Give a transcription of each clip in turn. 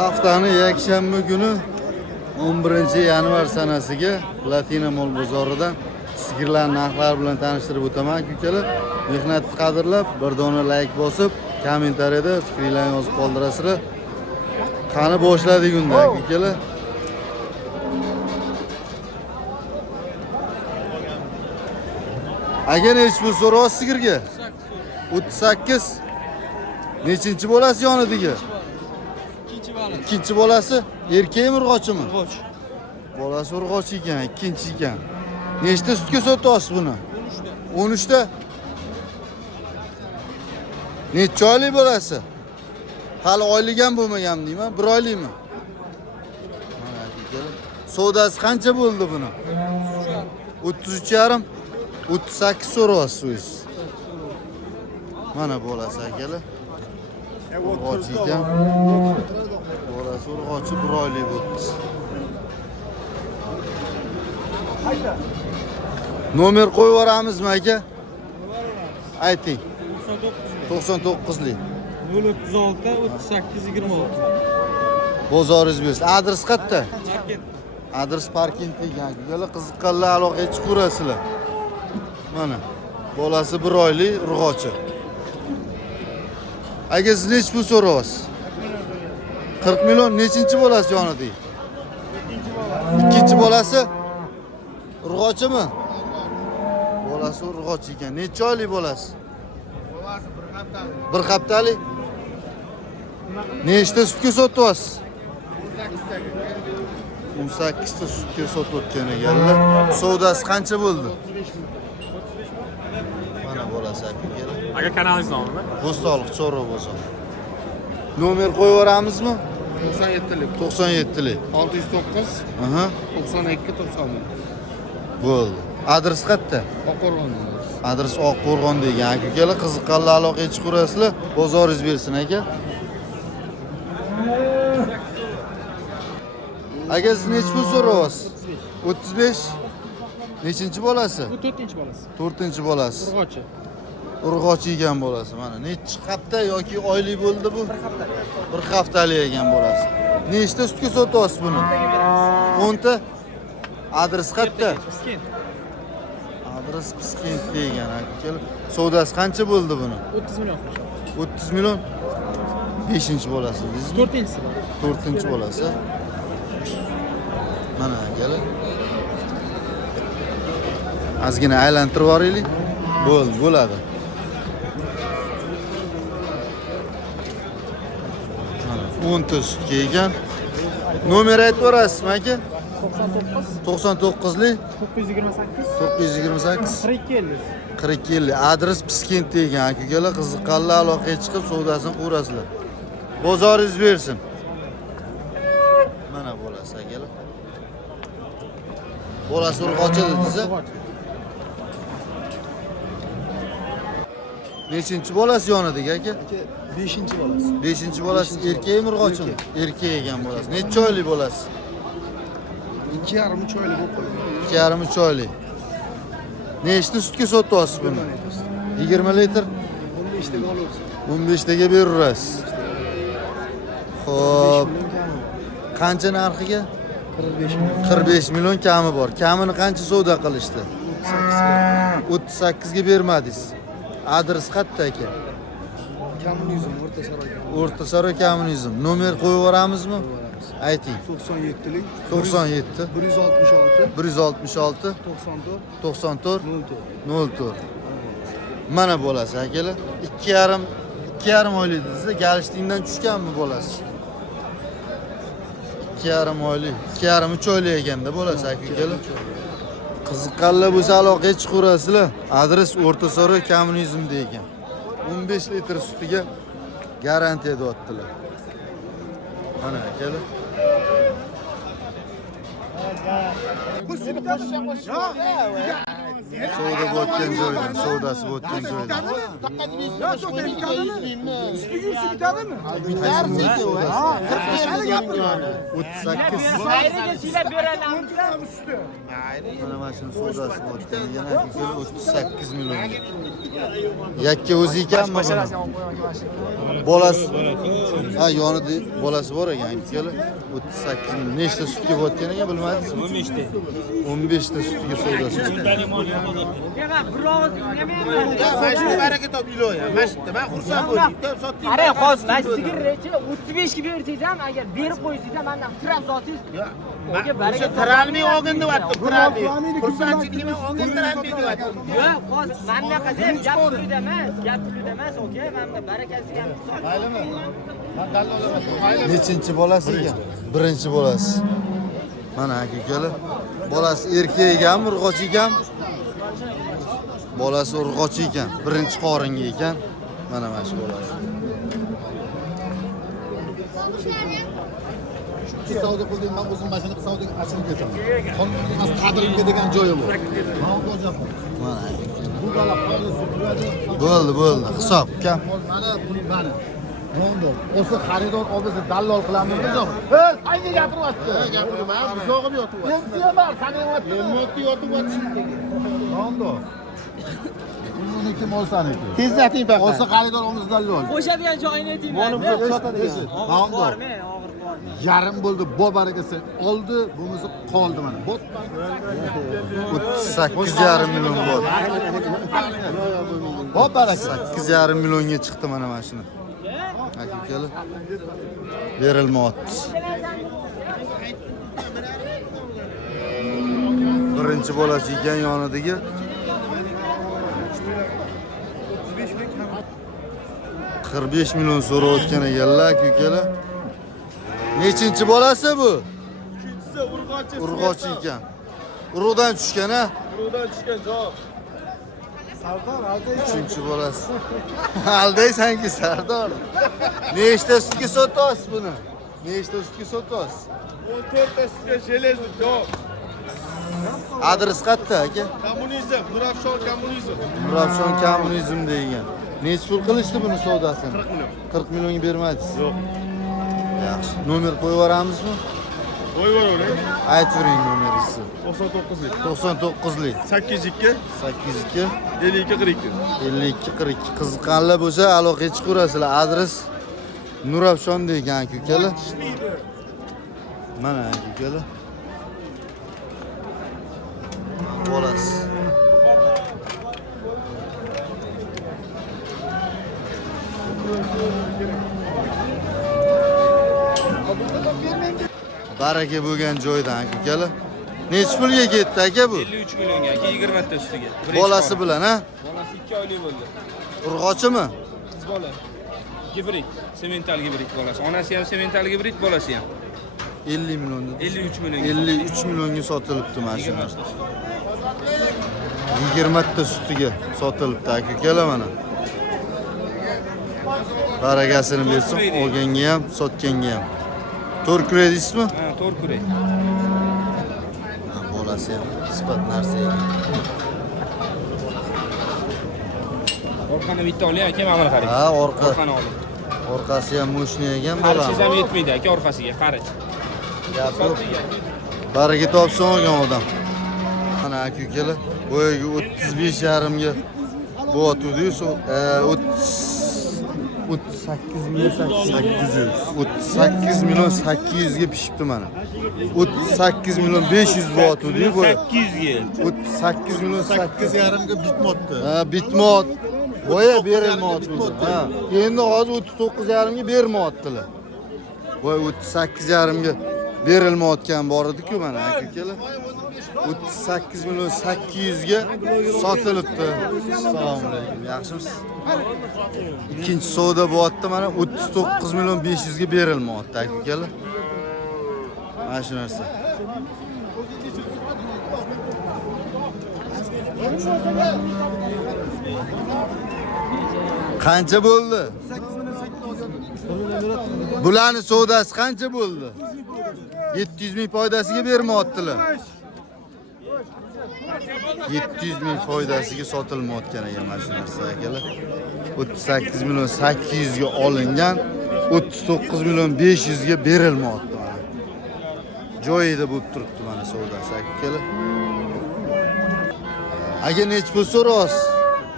Haftaning yakshanba kuni 11-yanvar sanasiga Platina Mol bozoridan sigirlar narxlari bilan tanishtirib o'taman akalar. Mehnatni qadrlab, bir dona like bosib, kommentariyada fikringizni yozib qoldirasizlar. Qani boshladik unda akalar. Agar hech bu so'roq sigirga 38. Nechinchi bolasi yonidiga? Ikkinchi bolasi erkakmi urg'ochimi? Urg'och. Bolasi urg'och ekan, ikkinchi ekan. Nechta sutga sotyapsiz buni? 13 ta. Necha oylik bolasi? Hali oylik ham bo'lmagan deyman, 1 oylikmi? Mana akalar. Savdosi qancha bo'ldi buni? 33,5. 38 so'rayapsiz. Mana bolasi akalar. Urg'och ekan. Bolasi urg'ochi 1 oylik bo'libdi. Nomer qo'yib yuboramizmi aka? Ayting. 99lik. 036 38 26. Bozoringiz bo'lsin. Adres qayerda? Adres parking degan. Yo'la qiziqqanlar aloqaga chiqaverasizlar. Mana bolasi 1 oylik urg'ochi. Aka siz nech pul so'rayapsiz? 40 million. Nechinchi bolasi yonida? Ikkinchi bolasi urg'ochimi? Bolasi urg'och ekan. Necha oylik bolasi? Bolasi 1 haftalik. 1 haftalik. Nechta sutga sotyapsiz? 18 ta sutga sotayotgan ekanlar. Savdosi qancha bo'ldi? Mana bolasi akalar. Aka kanalingiz nomimi? Bo'stonliq Chorva bozor. Nomer qo'yib yuboramizmi? 97lik. 97lik. 609 Aha. 92 91. Bo'ldi. Adres qayerda? Oqo'rg'on. Adres Oqqo'rg'on degan akalar, qiziqqanlar aloqaga chiqaverasizlar. Bozoringiz bersin aka. Aka siz nech pul so'rayapsiz? 35. Nechinchi bolasi? Bu 4-bolasi. 4-bolasi. Urg'ochi. Urg'och ekan bolasi. Mana necha hafta yoki oylik bo'ldi bu? 1 haftalik ekan bolasi. Nechta sutga sotyapsiz buni? 10 ta. Adres qayerda? Adres Piskent degan akalar. Savdosi qancha bo'ldi buni? 30 million. 30 million. 5-bolasi bizmi? 4-si. 4-bolasi. Mana akalar. Ozgina aylantirib yuboraylik. Bo'ladi. Mana 10 ta sutga ekan. Nomer aytib berasizmi aka? 99lik 928 4250. Adres Piskent degan akalar, qiziqqanlar aloqaga chiqib savdosini qurasizlar. Bozoringiz bersin. Mana bolasi akalar. Bolasi urg'ochi dedingiz-a? Nechinchi bolasi yonida aka? 5-bolasi. 5-bolasi erkakmi urg'ochimi? Erkak ekan bolasi. Necha oylik bolasi? 2,5 oylik bo'lib qolgan. 2,5 oylik. Nechta sutga sotyapsiz buni? 20 litr. 15 taga olasiz. 15 taga berasiz. Xo'p. Qancha narxiga? 45 million. 45 million kami bor. Kamini qancha savdo qilishdi? 38 ga bermadingiz. Adres qayerda aka? Kommunizm O'rta Saroy. O'rta Saroy kommunizm. Nomer qo'yib yuboramizmi? Ayting. 97lik 97 166 166 94 94 04. 04. Mana bolasi akalar. 2,5 oylik dedingiz. Galishtingdan tushganmi bolasi? 2,5 oylik. 2,5 oylik ekanda bolasi akalar. Qiziqqanlar bo'lsa aloqaga chiqaverasizlar. Adres O'rta Saroy kommunizm degan. 15 litr sutiga garantiya deyaptilar. Mana akalar. savdo bo'layotgan joydan, savdosi bo'layotgan joydan. Üstü gürsi bitadimi? Bitarsiz. Hali gapirma. 38. Bayraga silab beramiz. Mana mashina savdosi bo'layotgan. Yana 38 million. Yakka o'zi ekanmi buni? Bolasi. Ha, yonida bolasi bor ekan, ikkala 38 million. Nechta sutga bo'layotgan ekan bilmadingizmi? 15 ta sutga savdosi. Qarang, hozir mana sigirni 35 ga bersangiz ham, agar berib qo'ysangiz ham mendan tirab zotingiz. O'sha tiralmay olgin deyapti, tiralmay. Xursandchiligini olgin tiralmay deyapti. Yo'q, hozir manaqa deb gap pulida emas, oka, menda barakasiga ham hisob. Maylimi? Men dallol emasman. Nechinchi bolasi ekan? Birinchi bolasi. Mana akalar. Bolasi erkak ekan, urg'ochi ekan. Bolasi urg'ochi ekan, birinchi qoringa ekan. Mana shu bolasi. Savdo qildim, men o'zim mashina savdoga ochilib ketaman. Qonunimiz qadrimga degan joyi bor. Mana. Bu bola qolisi turadi. Bo'ldi. Hisob kam. Mana pul mana. Bo'ldi. O'sha xaridor obizni dallol qilamizmi yo'q? Qanday gapiryapti? Gapirma, buzog'im yotyapti. Pensiya bor, sani yo'qmi? Yemotdi yotyapti. Bo'ldi. Buni kim olsaniki? Tezlating faqat. O'sha xaridor obizni dallol. Qo'shadigan joyini ayting. Bo'lib sotadigan. Og'ir bormi? Yarim bo'ldi, bobarigisi oldi, bunisi qoldi mana. 38,5 million bor. Hop baraka. 8,5 millionga chiqdi mana mashina. Akalar. Berilmoqdi. Birinchi bolasi ekan yonidagi. $45 million so'rayotgan ekanlar, akalar. Nechinchi bolasi bu? Urg'ochi ekan. Urug'dan tushgan ha? Urug'dan tushgan javob. Uchinchi bolasi. Aldaysan-ki Sardor. Nechta sutga sotyapsiz buni? Nechta sutga sotyapsiz? 14 ta sutga железный javob. Adres qayerda aka? Kommunizm, Nurafshon kommunizm. Nurafshon kommunizm degan. Necha pul qilishdi buni savdosini? 40 million. 40 millionga bermadingiz. Yo'q. Yaxshi. Nomer qo'yib yuboramizmi? Qo'yavering. Aytavering nomeringizni. 99lik. 99lik 82 82 52 42. 52 42 qiziqqanlar bo'lsa aloqaga chiqaverasizlar. Adres Nurafshon degan ukalar. Mana ukalar. Bolasi. Baraka bo'lgan joydan ukalar. Necha pulga ketdi aka bu? 53 millionga, 20 ta ustiga. Bolasi bilan ha? Bolasi 2 oylik bo'ldi. Urg'ochimi? Qiz bola. Gibrid, semental gibrid bolasi. Onasi ham semental gibrid, bolasi ham. 50 million dedi. 53 million. 53 millionga sotilibdi mashina. 20 ta sutiga sotilibdi aka mana. Barakasini bersin, olganga ham, sotganga ham. To'r kredismi? Ha, to'r kuray. Bolasi ham sifat narsa ekan. Orqani bitta oling aka, mana buni qarang. Ha, Orqani oling. orqasi ham mo'shni ekan Qarichingiz bolam. ham yetmaydi aka orqasiga, qarich. Gap yo'q. Baraka topsin olgan odam. Mana aka-ukalar, boyaga 35,5 ga bo'yatuvdi-yu, 38 million 800 ga pishibdi mana. 38 million 500 bo'yatuvdi-yu boya. 800 ga. 38 million 8,5 ga bitmotdi. Ha, bitmot. Boya berilmoqdi. Ha, endi hozir 39,5 ga bermoqdilar. Boya 38,5 ga berilmayotgan bor edi-ku mana aka-ukalar. 38 million 800 ga sotilibdi. Assalomu alaykum. Yaxshimisiz? Ikkinchi savdo bo'lyapti mana 39 million 500 ga berilmoqdi aka-ukalar. Mana shu narsa. Qancha bo'ldi? Bularning savdosi qancha bo'ldi? 700 ming foydasiga bermoqdilar. 700 ming foydasiga sotilmayotgan ekan mana shu narsa akalar. 38 million 800 ga olingan, 39 million 500 ga berilmoqda mana. Joyida bo'lib turibdi mana savdosi akalar. Aka nech pul so'raysiz?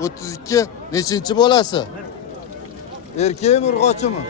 32 nechinchi bolasi? Erkakmi, urg'ochimi?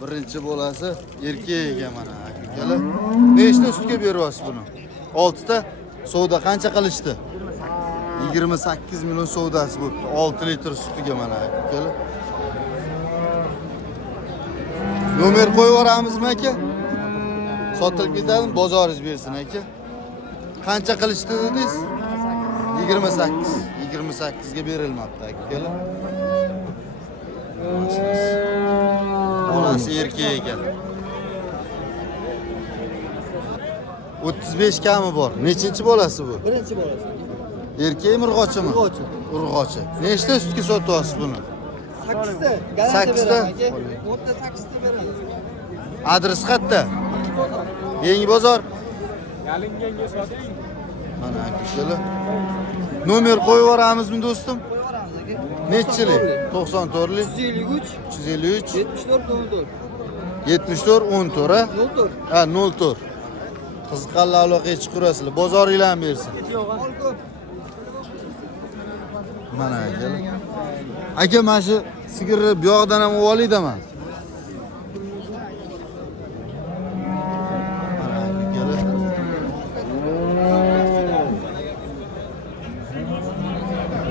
Birinchi bolasi erkak ekan mana akalar. Nechta sutga beryapsiz buni? 6 ta. Savdo qancha qilishdi? 28 million savdosi bo'libdi. 6 litr sutiga mana akalar. Nomer qo'yib yuboramizmi aka? Sotilib ketadimi? Bozoringiz bersin aka. Qancha qilishdi dedingiz? 28. 28 ga berilmoqda akalar. Bolasi erkak ekan. 35 kami bor. Nechinchi bolasi bu? Birinchi bolasi. Erkakmi, urg'ochimi? Urg'ochi. Urg'ochi. Nechta sutga sotyapsiz buni? 8ta. 8 ta? 10ta 8ta beramiz. Adres qayerda? Yangi bozor. Yalinganga soting. Mana akalar. Nomer qo'yib yuboramizmi do'stim? Qo'yaveramiz aka. Nechilik? 94 lik. 353 353 74 14. 74 14 ha? 14. Ha, 04. Qiziqqanlar aloqaga chiqarasizlar. Bozoringlarni bersin. Mana akalar. Aka, mana shu sigirni bu yoqdan ham olib olaydaman. Mana akalar.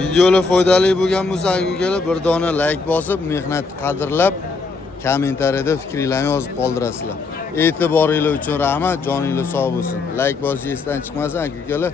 Videolar foydali bo'lgan bo'lsa, akalar bir dona like bosib, mehnatni qadrlab, kommentariyada fikringizni yozib qoldirasizlar. E'tiboringiz uchun rahmat, joningiz sog' bo'lsin. Like bosish esdan chiqmasin, akalar.